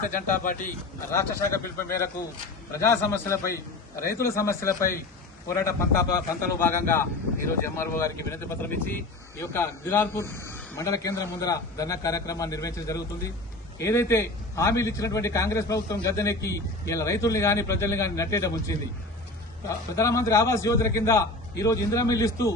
Bharatiya Janata party రాష్ట్ర శాఖ పిలుపు మేరకు ప్రజా సమస్యలపై, రైతుల సమస్యలపై పోరాట పంతలో భాగంగా ఈరోజు ఎంఆర్ఓ గారికి వినతి పత్రం ఇచ్చి ఈ యొక్క దిలాల్పూర్ మండల కేంద్రం ముందర ధర్నా కార్యక్రమాన్ని నిర్వహించడం జరుగుతుంది. ఏదైతే హామీలు ఇచ్చినటువంటి కాంగ్రెస్ ప్రభుత్వం గద్దెనెక్కి ఇలా రైతుల్ని గాని ప్రజల్ని గాని నట్టేట ముంచింది. ప్రధానమంత్రి ఆవాస్ యోజన కింద ఈరోజు ఇందిరామిల్లు ఇస్తూ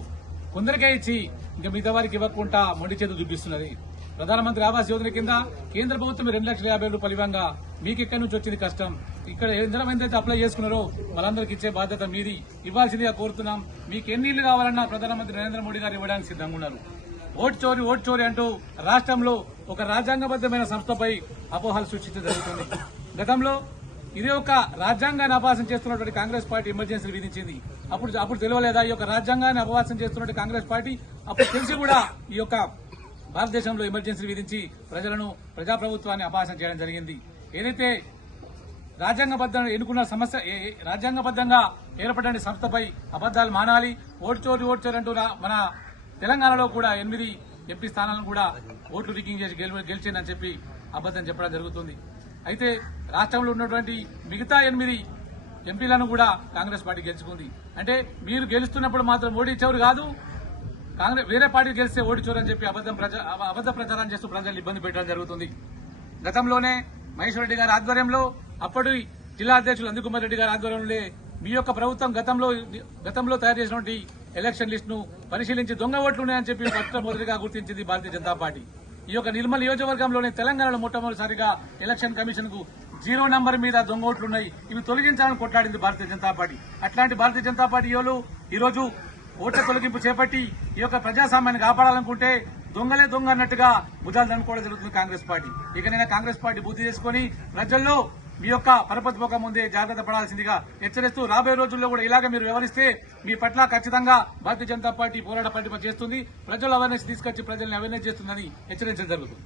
కొందరికే ఇచ్చి ఇంకా మిగతా వారికి ఇవ్వకుండా మొండి చేతులు చూపిస్తున్నది. ప్రధానమంత్రి ఆవాస్ యోజన కింద కేంద్ర ప్రభుత్వం 2,50,000 ఇవ్వంగా మీకు ఎక్కడి నుంచి వచ్చింది కష్టం? ఇక్కడ ఎంతైతే అప్లై చేసుకున్నారో వాళ్ళందరికీ ఇచ్చే బాధ్యత మీది, ఇవ్వాల్సిందిగా కోరుతున్నాం. మీకు ఎన్ని ఇళ్లు కావాలన్నా ప్రధానమంత్రి నరేంద్ర మోడీ గారు ఇవ్వడానికి సిద్దంగా ఉన్నారు. ఓటు చోరీ అంటూ రాష్ట్రంలో ఒక రాజ్యాంగబద్దమైన సంస్థపై అపోహలు సృష్టించడం జరుగుతుంది. గతంలో ఇదే ఒక రాజ్యాంగాన్ని అపహాసం చేస్తున్నటువంటి కాంగ్రెస్ పార్టీ ఎమర్జెన్సీ విధించింది. అప్పుడు తెలియలేదా ఈ యొక్క రాజ్యాంగాన్ని అపహాసం చేస్తున్నటువంటి కాంగ్రెస్ పార్టీ? అప్పుడు తెలిసి కూడా ఈ యొక్క భారతదేశంలో ఎమర్జెన్సీ విధించి ప్రజాప్రభుత్వాన్ని అపహాసం చేయడం జరిగింది. ఏదైతే రాజ్యాంగబద్దంగా ఎన్నుకున్న సమస్య, రాజ్యాంగబద్దంగా ఏర్పడిన సంస్థపై అబద్దాలు మానాలి. ఓటు చోరీ అంటూ మన తెలంగాణలో కూడా 8 ఎంపీ స్థానాలను కూడా ఓట్లు రిగ్గింగ్ చేసి గెలిచిందని చెప్పి అబద్దం చెప్పడం జరుగుతుంది. అయితే రాష్ట్రంలో ఉన్నటువంటి మిగతా 8 ఎంపీలను కూడా కాంగ్రెస్ పార్టీ గెలుచుకుంది. అంటే మీరు గెలుస్తున్నప్పుడు మాత్రం ఓటు ఇచ్చేవారు కాదు, కాంగ్రెస్ వేరే పార్టీ గెలిస్తే ఓటు చోరని చెప్పి అబద్ద ప్రచారం చేస్తూ ప్రజలు ఇబ్బంది పెట్టడం జరుగుతుంది. గతంలోనే మహేశ్వర్ రెడ్డి గారి ఆధ్వర్యంలో, అప్పటి జిల్లా అధ్యక్షులు నందకుమార్ రెడ్డి గారి ఆధ్వర్యంలో మీ యొక్క ప్రభుత్వం గతంలో తయారు చేసినటువంటి ఎలక్షన్ లిస్ట్ ను పరిశీలించి దొంగ ఓట్లు ఉన్నాయని చెప్పి మొట్టమొదటిగా గుర్తించింది భారతీయ జనతా పార్టీ. ఈ యొక్క నిర్మల్ నియోజకవర్గంలోని తెలంగాణలో మొట్టమొదటిసారిగా ఎలక్షన్ కమిషన్ కు 0 నంబర్ మీద దొంగ ఓట్లున్నాయి, ఇవి తొలగించాలని కొట్లాడింది భారతీయ జనతా పార్టీ. అట్లాంటి భారతీయ జనతా పార్టీ ఈరోజు ఓట్ల తొలగింపు చేపట్టి ఈ యొక్క ప్రజాస్వామ్యాన్ని కాపాడాలనుకుంటే దొంగలే దొంగ అన్నట్టుగా భుజాలు దన్నుకోవడం జరుగుతుంది కాంగ్రెస్ పార్టీ. ఇకనైనా కాంగ్రెస్ పార్టీ బుద్ధి చేసుకుని ప్రజల్లో మీ యొక్క పరపతి పోక ముందే జాగ్రత్త పడాల్సిందిగా హెచ్చరిస్తూ, రాబోయే రోజుల్లో కూడా ఇలాగ మీరు వ్యవహరిస్తే మీ పట్ల ఖచ్చితంగా భారతీయ జనతా పార్టీ పోరాట పట్టింపు చేస్తుంది, ప్రజలు అవేర్నెస్ తీసుకొచ్చి ప్రజల్ని అవేర్నెస్ చేస్తుందని హెచ్చరించడం జరుగుతుంది.